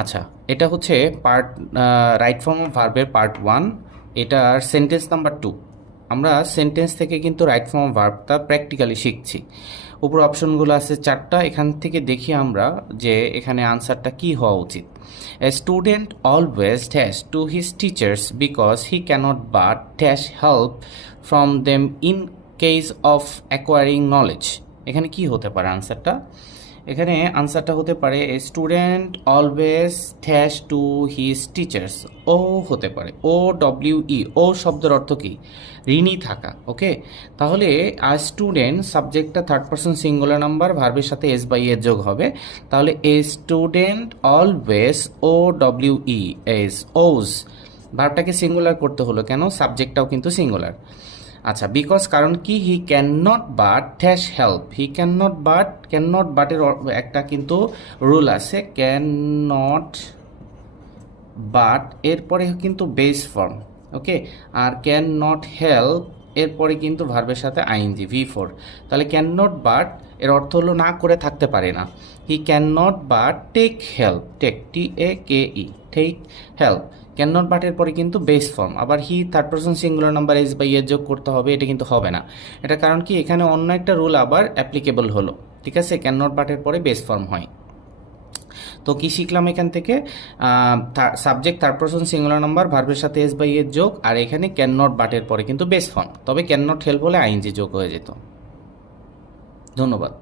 আচ্ছা, এটা হচ্ছে পার্ট রাইট ফর্ম অফ ভার্বের পার্ট 1, এটার সেন্টেন্স নাম্বার 2। আমরা সেন্টেন্স থেকে কিন্তু রাইট ফর্ম অফ ভার্বটা প্র্যাকটিক্যালি শিখছি। উপর অপশনগুলো আছে 4টা, এখান থেকে দেখি আমরা যে এখানে আনসারটা কি হওয়া উচিত। A student always dash to his teachers because he cannot but dash help from them in case of acquiring knowledge. এখানে কি হতে পারে আনসারটা? এখানে আনসারটা হতে পারে student always dash to his teachers. Owe হতে পারে, ও ডব্লিউ ই, ও শব্দের অর্থ কি? ঋণী থাকা। ওকে, তাহলে আর স্টুডেন্ট সাবজেক্টটা থার্ড পারসন সিঙ্গুলার নাম্বার, ভার্বের সাথে এস বাই এর যোগ হবে। তাহলে a student always, O W E S, owes. ভার্বটাকে সিঙ্গুলার করতে হলো কেন? সাবজেক্টটাও কিন্তু সিঙ্গুলার। আচ্ছা, বিকজ কারণ কি? He can not but dash help. He can not but, can not বাটের একটা কিন্তু রুল আছে, ক্যান নট বাট এরপরে কিন্তু বেস ফর্ম। ওকে, আর ক্যান নট হেল্প এরপরে কিন্তু ভার্বের সাথে আইএনজি V4। তাহলে ক্যান নট বাট এর অর্থ হলো না করে থাকতে পারে না। He can not but take help, take TAKE, take help. Can not বাটের পরে কিন্তু বেস ফর্ম। আবার he third person singular number s বাই এর যোগ করতে হবে, এটা কিন্তু হবে না। এটা কারণ কি? এখানে অন্য একটা রুল আবার অ্যাপ্লিকেবল হলো। ঠিক আছে, ক্যান নট বাটের পরে বেস ফর্ম হয়। তো কি শিখলাম এখান থেকে? Subject third person singular number, ভার্বের সাথে এস বাই এর যোগ, আর এখানে ক্যান নট বাটের পরে কিন্তু বেস ফর্ম। তবে ক্যান নট হেল্প হলে আইএনজি যোগ হয়ে যেত। ধন্যবাদ।